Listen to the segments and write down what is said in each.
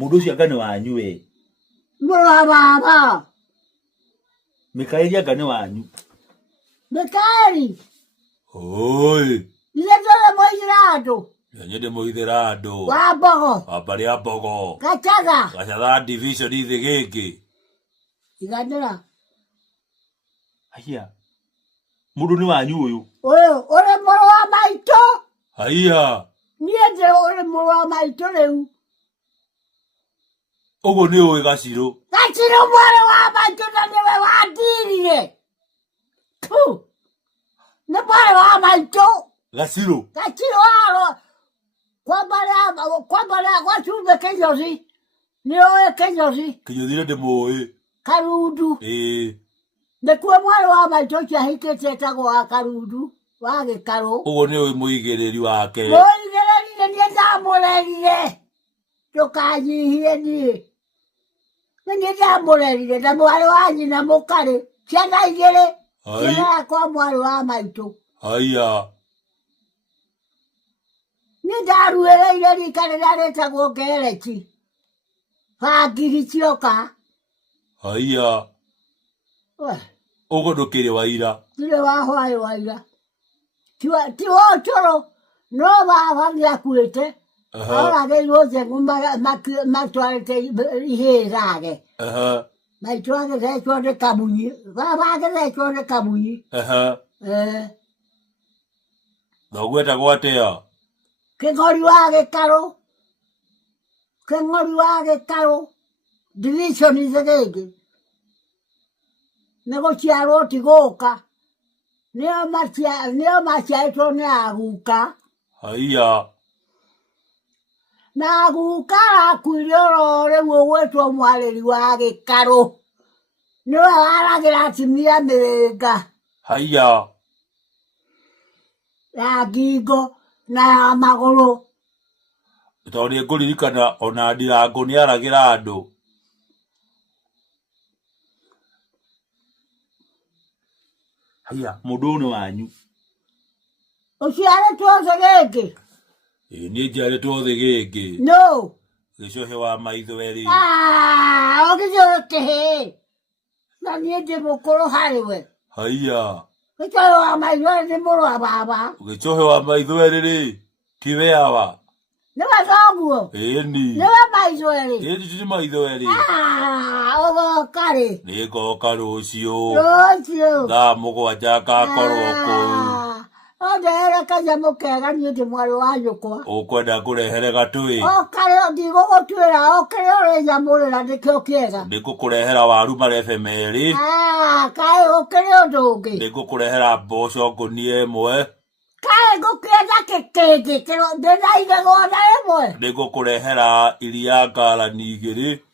Mudosi agane wanyu we. Mura baba. Miakairi agane wanyu. Miakairi. Oi. Ndetole muithera. Nyede muithera. Wa bogo. Abari abogo. Kachaga. Kachaga division ithi giki. Igandira. Aya. Mudu ni wanyu uyu. Oyo, ore muru wa maito. Aya. Niende ore muru wa maito leu. Ogo ni uyu Gaciro. Gaciro muru wa maito na niwe wadirire. Puh. Ne muru wa maito. Gaciro. Gaciro waro. Kwa balea kwa chumbe kenyozi. Ni oe kenyozi. Kinyozi de moe. Karudu. Nekuwa muru wa maito kia hike tetago wa karudu. Wage karo. Ogo ni uyu muigiriri wake. Muigiriri ni ndamurerire. Tukanyihie ni. Ni ndamurerire na mwari wa nyina mukari. Ciana igere. Ciana kwa mwari wa maito. Aya. Ni ndaruereire rikarira retagwo Ngereki. Fagiri cioka. Aya. Ogo ndukiri waira. Ndire wahwae waira. Tiwo choro. No baba ndiakuite. Ahora que yo tengo más ihezage. Maito ake se chore kabuyi. Baba ake se chore kabuyi. Ndogweta gwatea. Kengori wage karo. Kengori wage karo. Division izegege. Negociaro tigoka. Neo machia eto ne aguka. Aya. Na gukara kwiriorore wowetwo mwareri wa gikaro niwe waragira atimia miringa Haya ya ngingo na ya maguru tori nguririkana ona Ndirangu ni aragira andu haya mundu ni wanyu uciare twothe giki ni njare twothe giki no gicohe wa maitho eri ogicohe na nie ndi mukuru hariwe haya gicohe wa maitho eri ni muru wa baba gicohe wa maitho eri ri ti we awa ni wathoguo ni ni wa maitho eri ti maitho eri ogokari ni goka rucio rucio thaa mugwanja ngakorwo kuu Ondera kaja mukega ni ndi mwari wa nyukwa. Ukwenda kurehere gatui. Okare ndigugutwira okare oreja murira ndikyo kiega. Ndigukurehera waru marefe meri. Kai okare ndungi. Ndigukurehera mboco ngunia imwe. Kai ngukienda kikenge kiro ndiraige gona imwe. Ndigukurehera iria ngarani igiri.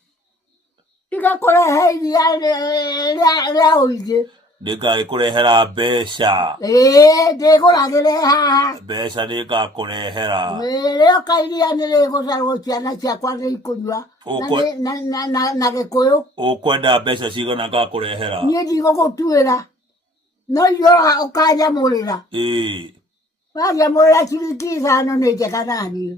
Ndigakurehe iria ria uigi. Ndikakurehera mbeca. Ndiguragire haha. Mbeca ndikakurehera. Rĩo kairia nĩrĩgũcarwo ciana ciakwa nĩikunyua na gĩkũyũ. Ũkwenda mbeca cigana ngakurehera? Niĩ ndigũgũtuĩra. No inyuĩ ũkanjamũrĩra. Wanjamũrĩra ciringi 5 nĩ njega na niĩ.